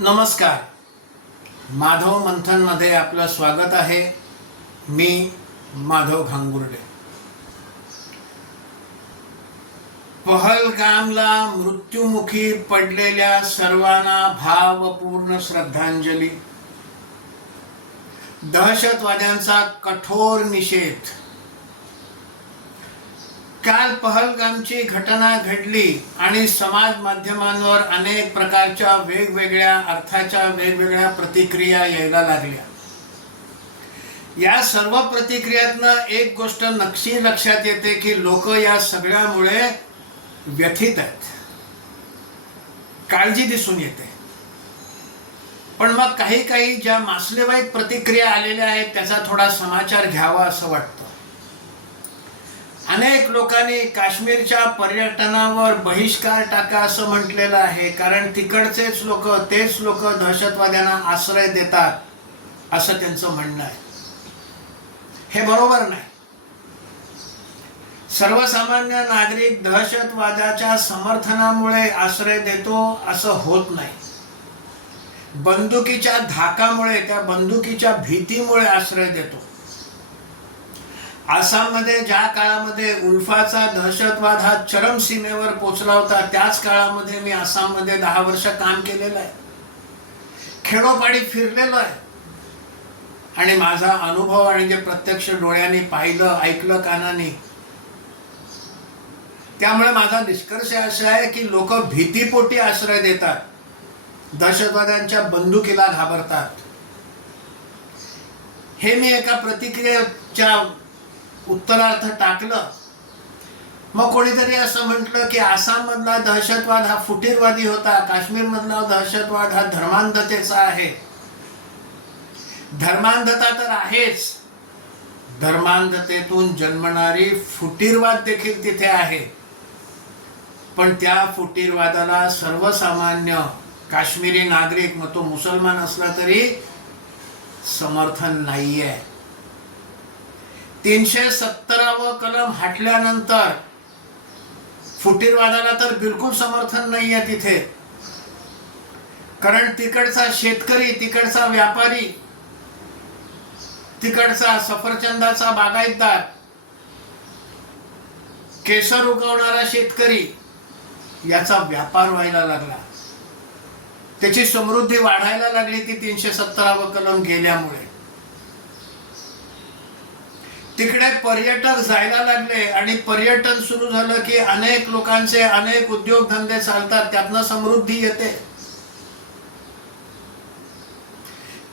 नमस्कार. माधव मंथनमध्ये आपलं स्वागत आहे. मी माधव घांगुर्डे. पहलगामला मृत्युमुखी पडलेल्या सर्वांना भावपूर्ण श्रद्धांजली. दहशतवाद्यांचा कठोर निषेध. काल पहलगामची घटना घडली आणि समाज माध्यमांवर अनेक प्रकारच्या वेगवेगळ्या अर्थाच्या वेगवेगळ्या प्रतिक्रिया यायला लागल्या. या सर्व प्रतिक्रियातनं एक गोष्ट नक्षी लक्षात येते की लोक या सगळ्यामुळे व्यथित आहेत. काळजी दिसून येते. पण मग काही काही ज्या मासलेवाईक प्रतिक्रिया आलेल्या आहेत त्याचा थोडा समाचार घ्यावा असं वाटतं. अनेक लोकांनी काश्मीरच्या पर्यटनावर बहिष्कार टाका असं म्हटलेलं आहे. कारण तिकडचेच लोक तेच लोक दहशतवाद्यांना आश्रय देतात असं त्यांचं म्हणणं आहे. हे बरोबर नाही. सर्वसामान्य नागरिक दहशतवादाच्या समर्थनामुळे आश्रय देतो असं होत नाही. बंदुकीच्या धाकामुळे त्या बंदुकीच्या भीतीमुळे आश्रय देतो. आसाममध्ये ज्या काळामध्ये उल्फाचा दहशतवाद हा चरम सीमेवर पोचला होता त्याच काळामध्ये मी आसाममध्ये दहा वर्ष काम केलेलं आहे. खेडोपाडी फिरलेलो आहे. आणि माझा अनुभव आणि जे प्रत्यक्ष डोळ्याने पाहिलं ऐकलं कानाने त्यामुळे माझा निष्कर्ष असा आहे की लोक भीतीपोटी आश्रय देतात. दहशतवाद्यांच्या बंदुकीला घाबरतात. हे मी एका प्रतिक्रियेच्या उत्तरार्थ टाकलं. मग कोणीतरी असं म्हटलं की आसाम मधला दहशतवाद हा फुटीरवादी होता काश्मीरमधला दहशतवाद हा धर्मांधतेचा आहे. धर्मांधता तर आहेच. धर्मांधतेतून जन्मणारी फुटीरवाद देखील तिथे आहे. पण त्या फुटीरवादाला सर्वसामान्य काश्मीरी नागरिक मग तो मुसलमान असला तरी समर्थन नाही आहे तीनशे सत्तरावं कलम हटल्यानंतर फुटीरवादाला तर बिलकुल समर्थन नाही आहे तिथे. कारण तिकडचा शेतकरी तिकडचा व्यापारी तिकडचा सफरचंदाचा बागायतदार केसर उगवणारा शेतकरी याचा व्यापार व्हायला लागला. त्याची समृद्धी वाढायला लागली ती तीनशे सत्तरावं कलम गेल्यामुळे. तिकडे पर्यटक जायला लागले आणि पर्यटन सुरू झालं की अनेक लोकांचे अनेक उद्योगधंदे चालतात त्यातनं समृद्धी येते.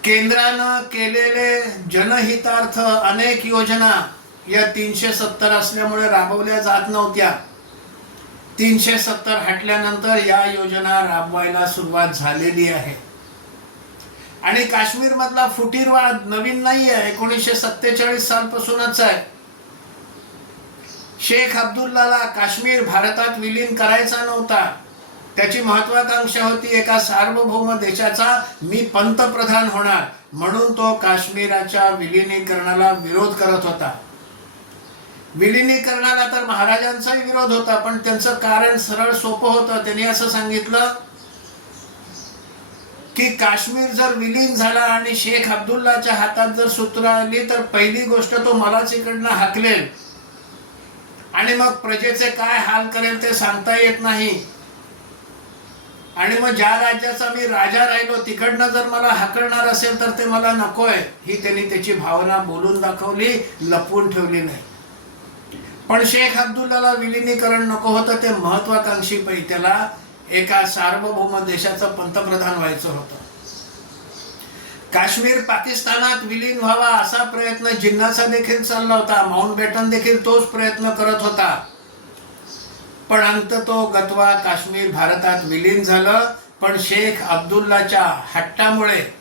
केंद्रानं केलेले जनहितार्थ अनेक योजना या तीनशे सत्तर असल्यामुळे राबवल्या जात नव्हत्या. तीनशे सत्तर हटल्यानंतर या योजना राबवायला सुरुवात झालेली आहे. आणि काश्मीर मधला फुटीरवाद नवीन नाही आहे एकोणीसशे सत्तेचाळीस सालपासूनच आहे. शेख अब्दुल्लाला काश्मीर भारतात विलीन करायचा नव्हता. त्याची महत्वाकांक्षा होती एका सार्वभौम देशाचा मी पंतप्रधान होणार म्हणून तो काश्मीराच्या विलिनीकरणाला विरोध करत होता. विलिनीकरणाला तर महाराजांचाही विरोध होता पण त्यांचं कारण सरळ सोपं होतं. त्यांनी असं सांगितलं की काश्मीर जर विलीन झाला आणि शेख अब्दुल्लाच्या हातात जर सूत्र आली तर पहिली गोष्ट तो मलाच इकडनं हाकलेल. आणि मग प्रजेचे काय हाल करेल ते सांगता येत नाही. आणि मग ज्या राज्याचा मी राजा राहिलो तिकडनं जर मला हाकलणार असेल तर ते मला नकोय. ही त्यांनी त्याची भावना बोलून दाखवली लपवून ठेवली नाही. पण शेख अब्दुल्लाला विलिनीकरण नको होतं ते महत्वाकांक्षी पै त्याला एका सार्वभौम देशाचं पंतप्रधान व्हायचं होतं. काश्मीर पाकिस्तानात विलीन व्हावा असा प्रयत्न जिन्नाचा देखील चालला होता. माउंट बॅटन देखील तोच प्रयत्न करत होता. पण अंत तो गतवा काश्मीर भारतात विलीन झालं. पण शेख अब्दुल्लाच्या हट्टामुळे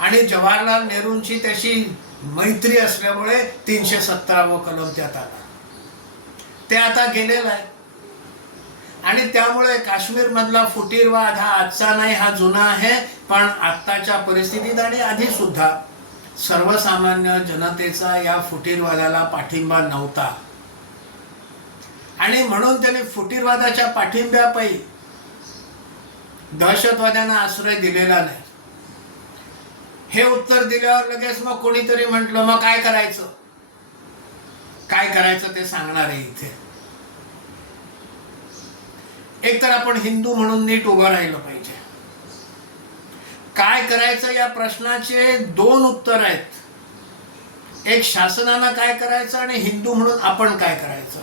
आणि जवाहरलाल नेहरूंची त्याची मैत्री असल्यामुळे तीनशे सत्तरावं कलम त्यात आला. ते आता गेलेलं आहे. आणि त्यामुळे काश्मीर मधला फुटीरवाद हा आजचा नाही हा जुना आहे. पण आत्ताच्या परिस्थितीत आणि आधी सुद्धा सर्वसामान्य जनतेचा या फुटीरवादाला पाठिंबा नव्हता. आणि म्हणून त्यांनी फुटीरवादाच्या पाठिंब्यापै दहशतवाद्यांना आश्रय दिलेला नाही. हे उत्तर दिल्यावर लगेच मग कोणीतरी म्हटलं मग काय करायचं? काय करायचं ते सांगणार आहे इथे. एक तर आपण हिंदू म्हणून नीट उभं राहिलं पाहिजे. काय करायचं या प्रश्नाचे दोन उत्तर आहेत. एक शासनानं काय करायचं आणि हिंदू म्हणून आपण काय करायचं.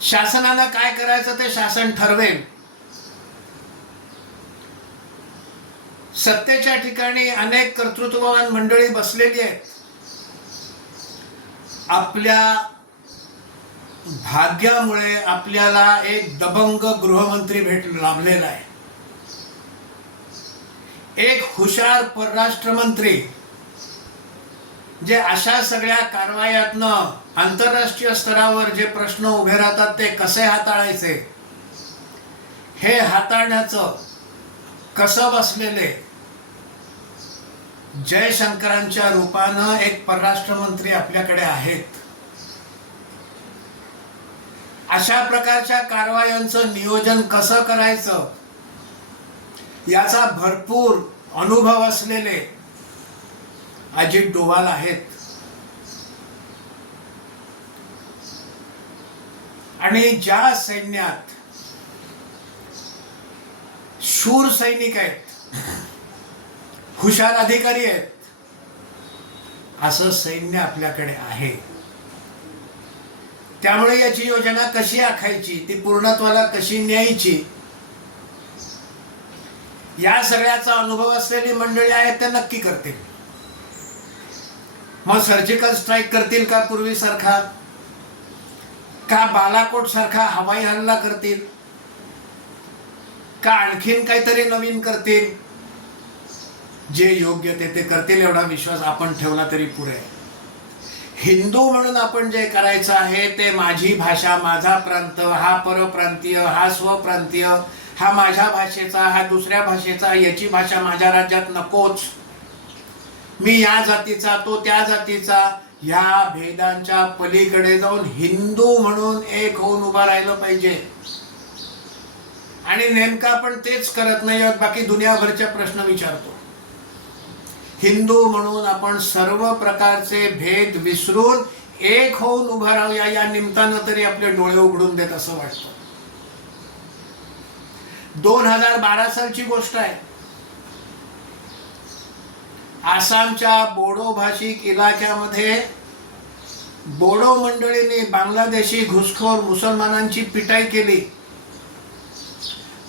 शासनानं काय करायचं ते शासन ठरवेल. सत्तेच्या ठिकाणी अनेक कर्तृत्ववान मंडळी बसलेली आहेत. आपल्या भाग्यामुळे आपल्याला एक दबंग गृहमंत्री भेट लाभलेला आहे. एक हुशार परराष्ट्र मंत्री जे अशा सगळ्या कारवायातनं आंतरराष्ट्रीय स्तरावर जे प्रश्न उभे राहतात ते कसे हाताळायचे? हे हाताळण्याचं कसं बसलेले जयशंकरांच्या रूपानं एक परराष्ट्र मंत्री आपल्याकडे आहेत. अशा प्रकारच्या कारवायांचं नियोजन कसं करायचं? याचा भरपूर अनुभव असलेले अजित डोवाल आहेत. आणि ज्या सैन्यात शूर सैनिक आहेत हुशार अधिकारी आहेत असं सैन्य आपल्याकडे आहे. त्यामुळे याची योजना कशी आखायची ती पूर्णत्वाला कशी न्यायची? या सगळ्याचा अनुभव असलेली मंडळी आहेत ते नक्की करतील. मग सर्जिकल स्ट्राईक करतील का पूर्वीसारखा का बालाकोट सारखा हवाई हल्ला करतील? का आणखीन काहीतरी नवीन करतील? जे योग्य ते ते करतील एवढा विश्वास आपण ठेवला तरी पुरे आहे. हिंदू म्हणून आपण जे करायचं आहे ते माझी भाषा माझा प्रांत हा परप्रांतीय हा स्वप्रांतीय हा माझ्या भाषेचा हा दुसऱ्या भाषेचा याची भाषा माझ्या राज्यात नकोच. मी या जातीचा तो त्या जातीचा ह्या भेदांच्या पलीकडे जाऊन हिंदू म्हणून एक होऊन उभा राहिलं पाहिजे. आणि नेमका आपण तेच करत नाही आहोत बाकी दुनियाभरचे प्रश्न विचारतो. हिंदू म्हणून आपण सर्व प्रकारचे भेद विसरून एक होऊन उभा राहूया. या निमित्तानं तरी आपले डोळे उघडून देत असं वाटतं. दोन हजार बारा सालची गोष्ट आहे. आसामच्या बोडो भाषिक इलाक्यामध्ये बोडो मंडळीने बांगलादेशी घुसखोर मुसलमानांची पिटाई केली.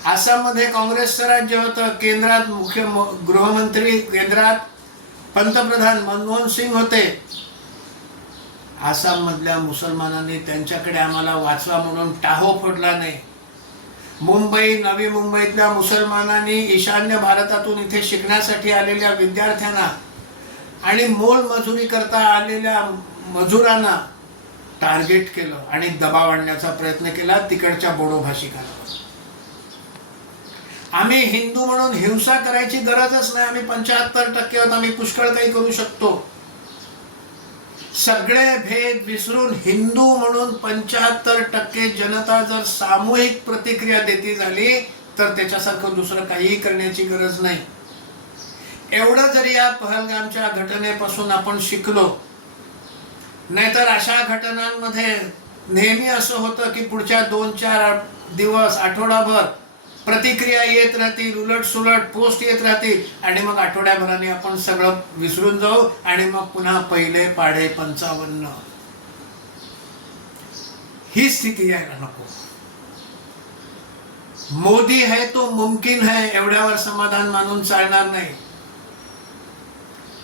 आसाममध्ये काँग्रेसचं राज्य होतं. केंद्रात मुख्य गृहमंत्री केंद्रात पंतप्रधान मनमोहन सिंग होते. आसाममधल्या मुसलमानांनी त्यांच्याकडे आम्हाला वाचवा म्हणून टाहो फोडला नाही. मुंबई नवी मुंबईतल्या मुसलमानांनी ईशान्य भारतातून इथे शिकण्यासाठी आलेल्या विद्यार्थ्यांना आणि मोल मजुरी करता आलेल्या मजुरांना टार्गेट केलं आणि दबाव आणण्याचा प्रयत्न केला तिकडच्या बोडो भाषिकांना आम्ही हिंदू म्हणून हिंसा करायची गरजच नाही. आम्ही पंच्याहत्तर टक्के आहोत आम्ही पुष्कळ काही करू शकतो. सगळे भेद विसरून हिंदू म्हणून पंच्याहत्तर टक्के जनता जर सामूहिक प्रतिक्रिया देती झाली तर त्याच्यासारखं दुसरं काहीही करण्याची गरज नाही. एवढं जरी या पहलगामच्या घटनेपासून आपण शिकलो नाहीतर अशा घटनांमध्ये नेहमी असं होतं की पुढच्या दोन चार दिवस आठवडाभर प्रतिक्रिया येत राहतील उलट सुलट पोस्ट येत राहतील. आणि मग आठवड्याभराने आपण सगळं विसरून जाऊ आणि मग पुन्हा पहिले पाढे पंचावन्न. ही स्थिती यायला नको. मोदी है तो मुमकिन है एवढ्यावर समाधान मानून चालणार नाही.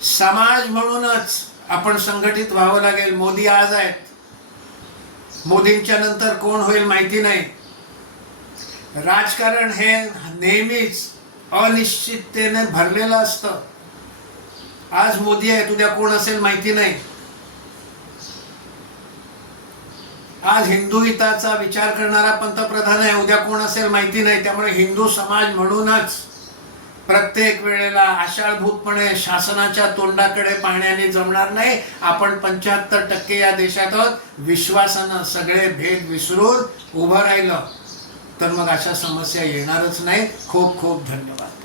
समाज म्हणूनच आपण संघटित व्हावं लागेल. मोदी आज आहेत. मोदींच्या नंतर कोण होईल माहिती नाही. राजकारण हे नेहमीच अनिश्चिततेने भरलेलं असतं. आज मोदी आहे उद्या कोण असेल माहिती नाही. आज हिंदू हिताचा विचार करणारा पंतप्रधान आहे उद्या कोण असेल माहिती नाही. त्यामुळे हिंदू समाज म्हणूनच प्रत्येक वेळेला आषाढभूतपणे शासनाच्या तोंडाकडे पाहण्याने जमणार नाही. आपण पंच्याहत्तर टक्के या देशात आहोत. विश्वासानं सगळे भेद विसरून उभं राहिलं. तर मग अशा समस्या येणारच नाही खूप खूप धन्यवाद.